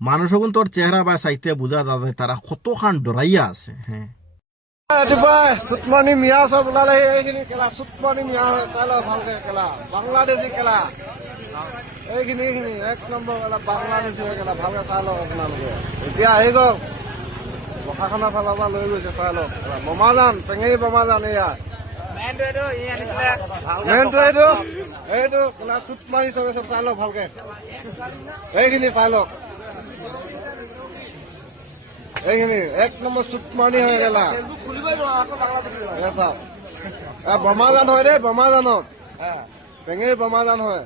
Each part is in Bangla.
মানুষ এখন তোর চেহারা বা চাইতে বোঝা যাবে তারা কতখান ডরাইয়া আছে। হ্যাঁ, ৰাতিপুৱাই চুটমণি মিয়া চব ওলালে এইখিনি খেলা চুটমণি মিয়া চাই লওক ভালকে খেলা বাংলাদেশী খেলা এইখিনি এক নম্বৰ খেলা বাংলাদেশী খেলা ভালকে চাই লওক আপোনালোকে। এতিয়া আহি গ'ল প্ৰশাসনৰ ফালৰ পৰা লৈ গৈছে চাই লওক বমাজান পেঙেৰি বমাজান এয়া মেইনটো এইটো খেলা চুটমাৰি চবে চব চাই লওক ভালকে এইখিনি চাই লওক এইখিনি এক নম্বৰ চুটমাৰি হৈ গেলা বমাজান হয় দেই বমাজানত পেঙেৰি বমাজান হয়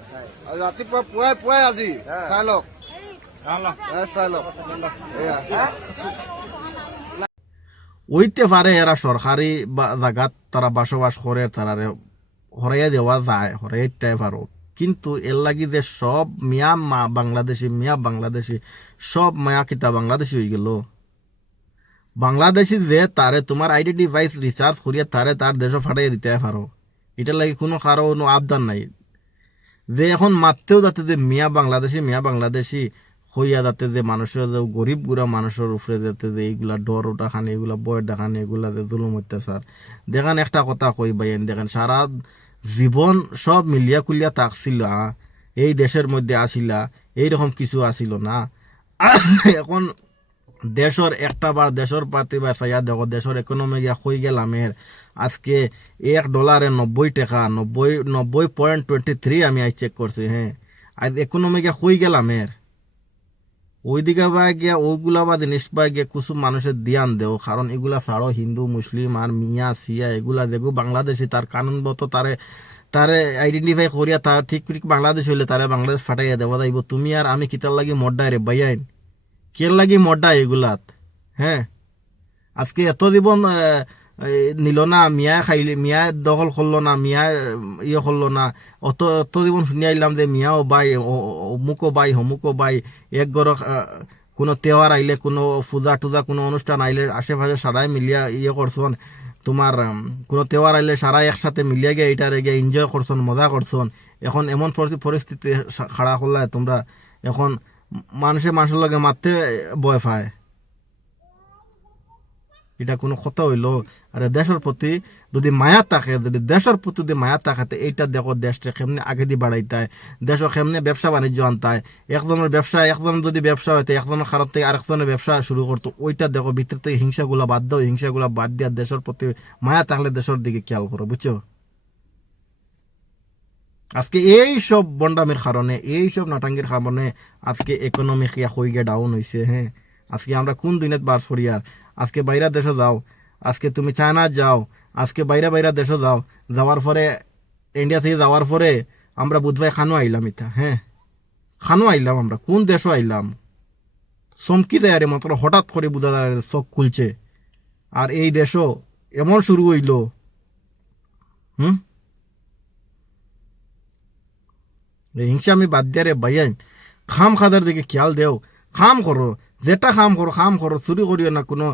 ৰাতিপুৱা পুৱাই আজি চাই লওক চাই লওক এয়া ওইতে পারে এরা সরকারি জায়গাত তারা বসবাস করে তারা হরাইয়া দেওয়া যায় হরাইতে পারো, কিন্তু এর লাগি যে সব মিয়া বাংলাদেশি সব মায়া কিতা বাংলাদেশি হয়ে গেল। বাংলাদেশি যে তারে তোমার আইডেন্টিফাইস রিসার্চ করিয়া তারে তার দেশ ফাটাইয়া দিতে পারো, এটার লাগি কোনো কারো আবদান নাই। যে এখন মারতেও যাতে যে মিয়া বাংলাদেশি হইয়া যাতে যে মানুষের যে গরিব গুড়া মানুষের উপরে যাতে যে এইগুলা ডর ওটাখানে এগুলা বয় দেখানে এগুলা যে জুলুম অত্যাচার দেখেন। একটা কথা কই বাইন দেখেন, সারা জীবন সব মিলিয়া কুলিয়া থাকছিল, এই দেশের মধ্যে আসিলা, এইরকম কিছু আসিল না। এখন দেশের একটা বার দেশের পাতি বা চাইয়া দেখো দেশের ইকোনমি গিয়া হয়ে গেলামের আজকে $1 90 টাকা 90.23 আমি আজ চেক করছি। হ্যাঁ, আজ ইকোনমি গিয়া হয়ে গেলামের ওইদিকে বা গিয়া ওইগুলা বা জিনিস বা গিয়া কিছু মানুষের ধ্যান দেও, কারণ এগুলা ছাড়ো হিন্দু মুসলিম আর মিয়া সিয়া এগুলা দেখো বাংলাদেশি তার কানুনগত তারে আইডেন্টিফাই করিয়া তার ঠিক বাংলাদেশ হইলে তারে বাংলাদেশ ফাটাইয়া দেওয়া যাইব। তুমি আর আমি কিতার লাগি মড্ডায় রে বাইয়াইন কের লাগি মড্ডা এগুলাত। হ্যাঁ, আজকে এত জীবন নিল না, মিয়া দখল করলো না, মিয়া করলো না, অত জীবন শুনিয়ে আইলাম যে মিয়াও বাই অমুকও বাই হমুকও বাই এক ঘর কোনো তেওয়ার আইলে কোনো পূজা টুজা কোনো অনুষ্ঠান আইলে আশেপাশে সারাই মিলিয়া করছন, তোমার কোনো তেওয়ার আইলে সারাই একসাথে মিলিয়া গিয়ে এইটারে গিয়ে এনজয় করছন মজা করছন। এখন এমন পরিস্থিতি খাড়া করলায় তোমরা এখন মানুষের লগে মারতে ভয় পায়, এটা কোনো কথা হইল? আরে দেশের প্রতি যদি মায়া থাকে, যদি দেশের প্রতি যদি মায়া থাকে এইটা দেখো দেশটা কেমনে আগে দিয়ে বাড়াইতায়, দেশ কেমনে ব্যবসা বাণিজ্য আনতায়। একজন যদি ব্যবসা হইতে একজনের খারাপ থেকে আরেকজনের ব্যবসা শুরু করতো, ওইটা দেখো ভিতর থেকে হিংসাগুলা বাদ দাও, হিংসাগুলা বাদ দিয়া দেশের প্রতি মায়া থাকলে দেশের দিকে খেয়াল করো, বুঝছো? আজকে এই সব বন্ডামির কারণে এই সব নাটাঙ্গির কারণে আজকে ইকোনমি হয়ে গিয়ে ডাউন হয়েছে। হ্যাঁ, আজকে আমরা কোন দিনে বাস করি আর আজকে বাইরা দেশে যাও, আজকে তুমি চায়না যাও, আজকে বাইরা দেশে যাও, যাওয়ার পরে ইন্ডিয়া থেকে যাওয়ার পরে আমরা বুধবাই খানো আইলাম ইতা। হ্যাঁ, খানো আইলাম আমরা কোন দেশও আইলাম চমকি দেয় আরে মাত্র হঠাৎ করে বোঝা যায় চোখ খুলছে। আর এই দেশও এমন শুরু হইল। হিংসা আমি বাদ দিয়ে রে ভাইয়াই খাম খাদার দিকে খেয়াল দেও, খাম করো, যেটা খাম করো, চুরি করিও না, কোনো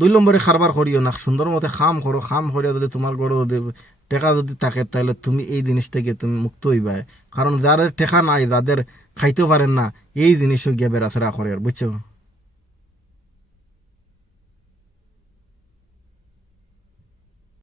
2 নম্বরে কারবার করিও না, সুন্দর মতে খাম করিয়া যদি তোমার ঘরে যদি টেকা যদি থাকে তাহলে তুমি এই জিনিস থেকে তুমি মুক্ত হইবা। কারণ যাদের টেকা নাই, যাদের খাইতে পারেন না, এই জিনিসও গিয়ে বেড়াচেরা করে, বুঝছো?